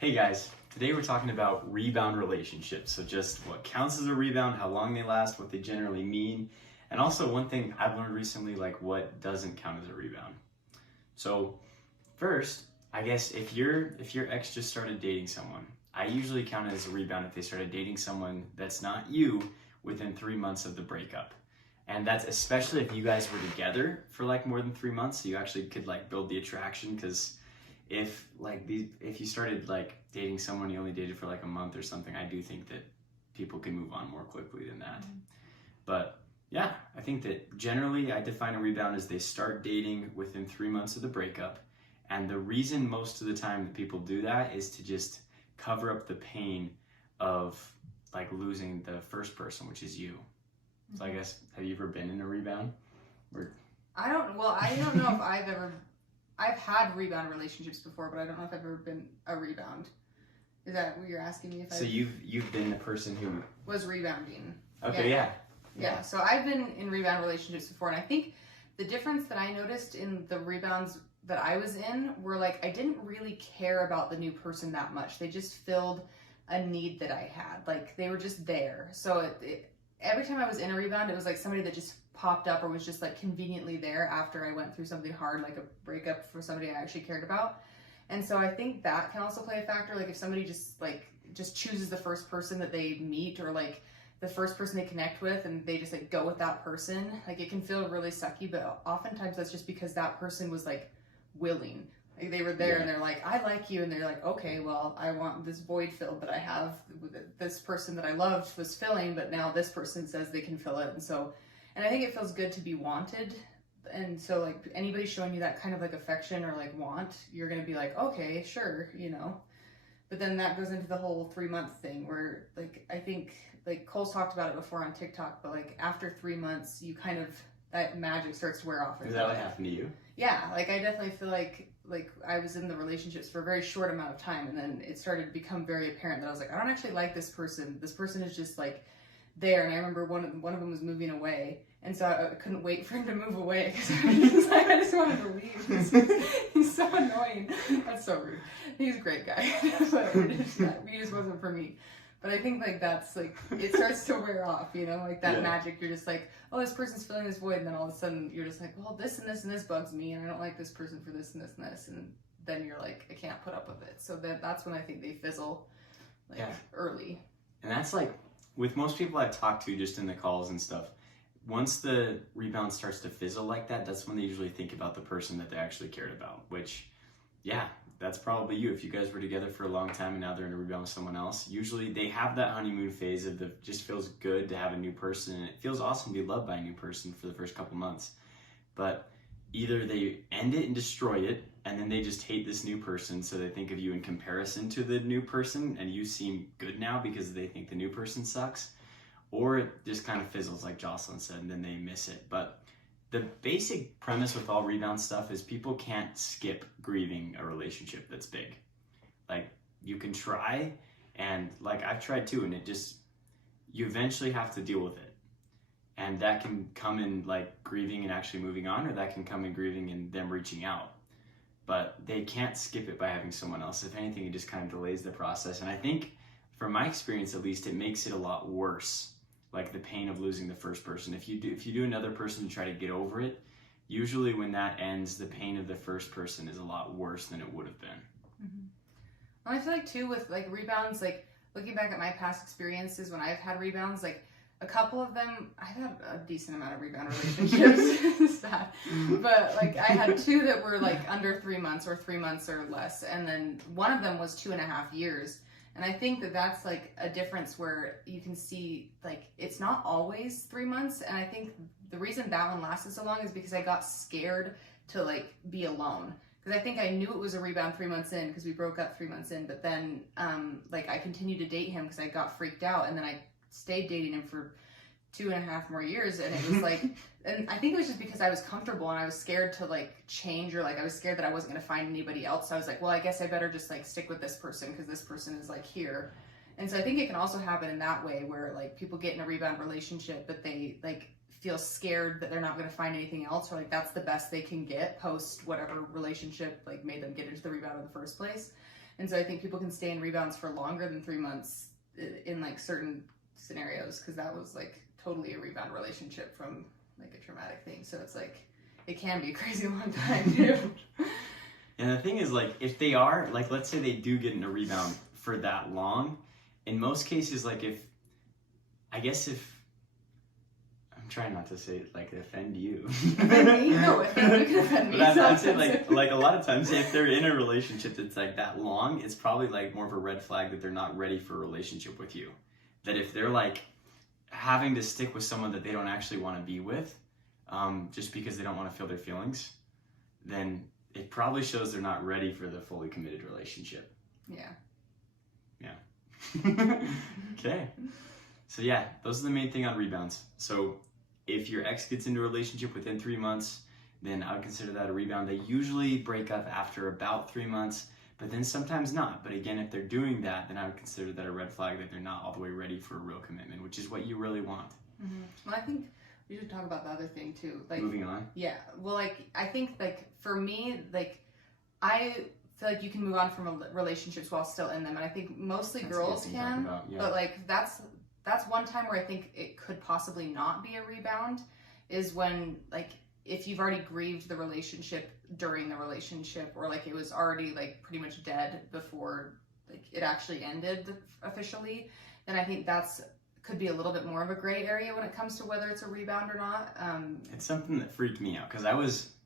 Hey guys, today we're talking about rebound relationships. So just what counts as a rebound, how long they last, what they generally mean, and also one thing I've learned recently, like what doesn't count as a rebound. So first, I guess if your ex just started dating someone, I usually count it as a rebound if they started dating someone that's not you within 3 months of the breakup. And that's especially if you guys were together for like more than 3 months, so you actually could like build the attraction. Because if you started like dating someone you only dated for like a month or something, I do think that people can move on more quickly than that. But yeah, I think that generally I define a rebound as they start dating within 3 months of the breakup. And the reason most of the time that people do that is to just cover up the pain of like losing the first person, which is you. So I guess, have you ever been in a rebound? I don't know if I've had rebound relationships before, but I don't know if I've ever been a rebound. Is that what you're asking me? So you've been the person who was rebounding. Okay, yeah. So I've been in rebound relationships before, and I think the difference that I noticed in the rebounds that I was in were like, I didn't really care about the new person that much. They just filled a need that I had. Like, they were just there. So every time I was in a rebound, it was like somebody that just popped up or was just like conveniently there after I went through something hard, like a breakup for somebody I actually cared about. And so I think that can also play a factor. Like if somebody just chooses the first person that they meet, or like the first person they connect with, and they just like go with that person, like it can feel really sucky. But oftentimes that's just because that person was like willing. Like they were there and they're like, I like you, and they're like, okay, well, I want this void filled that I have. This person that I loved was filling, but now this person says they can fill it. And I think it feels good to be wanted. And so like anybody showing you that kind of like affection or like want, you're gonna be like, okay, sure, But then that goes into the whole 3-month thing where like I think like Cole's talked about it before on TikTok, but like after 3 months you kind of, that magic starts to wear off. Is that what happened to you? Yeah, like I definitely feel like I was in the relationships for a very short amount of time, and then it started to become very apparent that I was like, I don't actually like this person. This person is just like there. And I remember one of them was moving away, and so I couldn't wait for him to move away because I just wanted to leave. He's so annoying. That's so rude. He's a great guy, but he just wasn't for me. But I think like that's like, it starts to wear off, like that magic. You're just like, oh, this person's filling this void, and then all of a sudden you're just like, well, this and this and this bugs me, and I don't like this person for this and this and this, and then you're like, I can't put up with it. So that's when I think they fizzle, early. And that's like with most people I've talked to just in the calls and stuff. Once the rebound starts to fizzle like that, that's when they usually think about the person that they actually cared about. Which, yeah, that's probably you. If you guys were together for a long time and now they're in a rebound with someone else, usually they have that honeymoon phase of just feels good to have a new person, and it feels awesome to be loved by a new person for the first couple months. But either they end it and destroy it, and then they just hate this new person, so they think of you in comparison to the new person, and you seem good now because they think the new person sucks, or it just kind of fizzles like Jocelyn said, and then they miss it. But the basic premise with all rebound stuff is people can't skip grieving a relationship that's big. Like, you can try, and like I've tried too, and you eventually have to deal with it. And that can come in like grieving and actually moving on, or that can come in grieving and them reaching out. But they can't skip it by having someone else. If anything, it just kind of delays the process. And I think, from my experience at least, it makes it a lot worse. Like the pain of losing the first person. If you do another person to try to get over it, usually when that ends, the pain of the first person is a lot worse than it would have been. Mm-hmm. Well, I feel like too with like rebounds, like looking back at my past experiences when I've had rebounds, like a couple of them, I've had a decent amount of rebound relationships, but like I had 2 that were like under 3 months or 3 months or less, and then one of them was 2.5 years. And I think that that's like a difference where you can see like it's not always 3 months. And I think the reason that one lasted so long is because I got scared to like be alone. Because I think I knew it was a rebound 3 months in because we broke up 3 months in. But then like I continued to date him because I got freaked out. And then I stayed dating him for 2.5 more years. And it was like, and I think it was just because I was comfortable and I was scared to like change, or like I was scared that I wasn't going to find anybody else. So I was like, well, I guess I better just like stick with this person because this person is like here. And so I think it can also happen in that way where like people get in a rebound relationship, but they like feel scared that they're not going to find anything else, or like that's the best they can get post whatever relationship like made them get into the rebound in the first place. And so I think people can stay in rebounds for longer than 3 months in like certain scenarios, because that was like totally a rebound relationship from like a traumatic thing. So it's like, it can be a crazy long time too. And the thing is, like, if they are, like, let's say they do get in a rebound for that long, in most cases, like, if I'm trying not to say, like, offend you. Offend me? No, you can offend me. But I'm saying, like, a lot of times, if they're in a relationship that's, like, that long, it's probably, like, more of a red flag that they're not ready for a relationship with you. That if they're, like, having to stick with someone that they don't actually want to be with, just because they don't want to feel their feelings, then it probably shows they're not ready for the fully committed relationship. Yeah. Okay. So yeah, those are the main thing on rebounds. So if your ex gets into a relationship within 3 months, then I would consider that a rebound. They usually break up after about 3 months, but then sometimes not. But again, if they're doing that, then I would consider that a red flag that they're not all the way ready for a real commitment, which is what you really want. Mm-hmm. Well, I think we should talk about the other thing too. Like, moving on. Yeah. Well, like, I think, like, for me, like, I feel like you can move on from relationships while still in them, and I think mostly girls can. Yeah. But like, that's one time where I think it could possibly not be a rebound, is when, like, if you've already grieved the relationship during the relationship, or like it was already like pretty much dead before like it actually ended officially, then I think that's could be a little bit more of a gray area when it comes to whether it's a rebound or not. It's something that freaked me out, because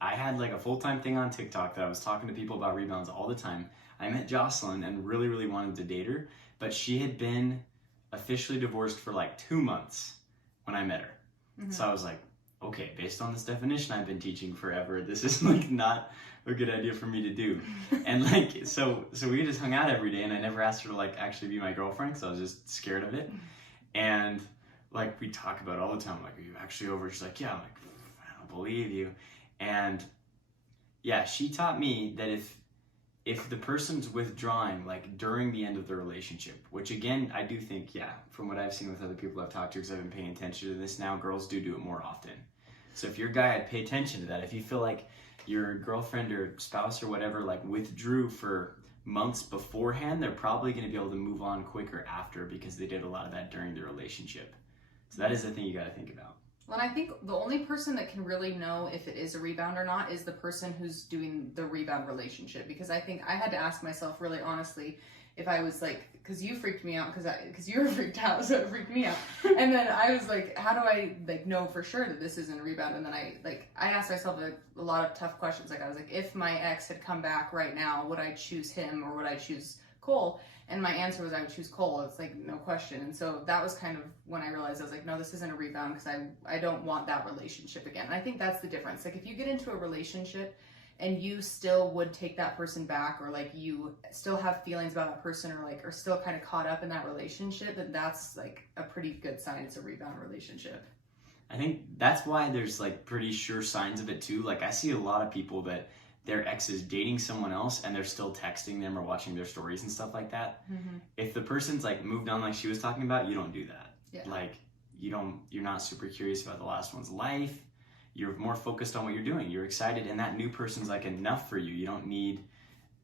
I had like a full-time thing on TikTok that I was talking to people about rebounds all the time. I met Jocelyn and really, really wanted to date her, but she had been officially divorced for like 2 months when I met her. Mm-hmm. So I was like, okay, based on this definition I've been teaching forever, this is like not a good idea for me to do. And like, so we just hung out every day, and I never asked her to like actually be my girlfriend, because I was just scared of it. And like, we talk about it all the time, like, are you actually over? She's like, yeah. I'm like, I don't believe you. And yeah, she taught me that if the person's withdrawing like during the end of the relationship, which again, I do think, yeah, from what I've seen with other people I've talked to, because I've been paying attention to this now, girls do it more often. So if you're a guy, I'd pay attention to that. If you feel like your girlfriend or spouse or whatever like withdrew for months beforehand, they're probably going to be able to move on quicker after, because they did a lot of that during the relationship. So that is the thing you got to think about. Well, and I think the only person that can really know if it is a rebound or not is the person who's doing the rebound relationship. Because I think I had to ask myself really honestly if I was like, because you freaked me out, because you were freaked out, so it freaked me out. And then I was like, how do I like know for sure that this isn't a rebound? And then I asked myself a lot of tough questions. Like, I was like, if my ex had come back right now, would I choose him or would I choose Cole? And my answer was I would choose Cole. It's like, no question. And so that was kind of when I realized, I was like, no, this isn't a rebound, because I don't want that relationship again. And I think that's the difference. Like, if you get into a relationship and you still would take that person back, or like you still have feelings about that person, or like are still kind of caught up in that relationship, then that's like a pretty good sign it's a rebound relationship. I think that's why there's like pretty sure signs of it too. Like, I see a lot of people that their ex is dating someone else and they're still texting them or watching their stories and stuff like that. Mm-hmm. If the person's like moved on, like she was talking about, you don't do that. Yeah. Like, you're not super curious about the last one's life. You're more focused on what you're doing. You're excited, and that new person's like enough for you. You don't need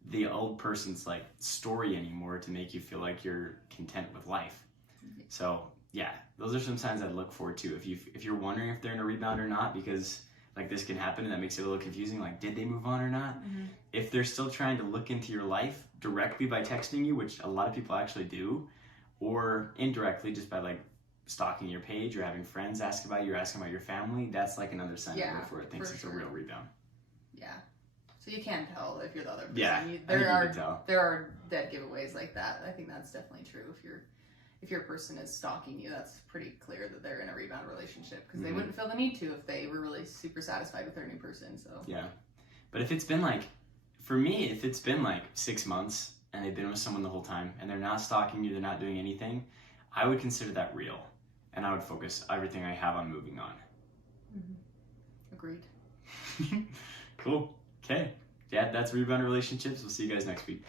the old person's like story anymore to make you feel like you're content with life. Mm-hmm. So yeah, those are some signs I'd look for too. If you're wondering if they're in a rebound or not, because like this can happen and that makes it a little confusing, like did they move on or not? Mm-hmm. If they're still trying to look into your life directly by texting you, which a lot of people actually do, or indirectly just by like stalking your page or having friends ask about you or asking about your family, that's like another sign before it thinks it's a real rebound. Yeah. So you can tell if you're the other person. Yeah, there are dead giveaways like that. I think that's definitely true. If your person is stalking you, that's pretty clear that they're in a rebound relationship, because they wouldn't feel the need to if they were really super satisfied with their new person. So yeah, but if it's been like, for me, if it's been like 6 months and they've been with someone the whole time and they're not stalking you, they're not doing anything, I would consider that real, and I would focus everything I have on moving on. Mm-hmm. Agreed. Cool. Okay. Yeah, that's Rebound Relationships. We'll see you guys next week.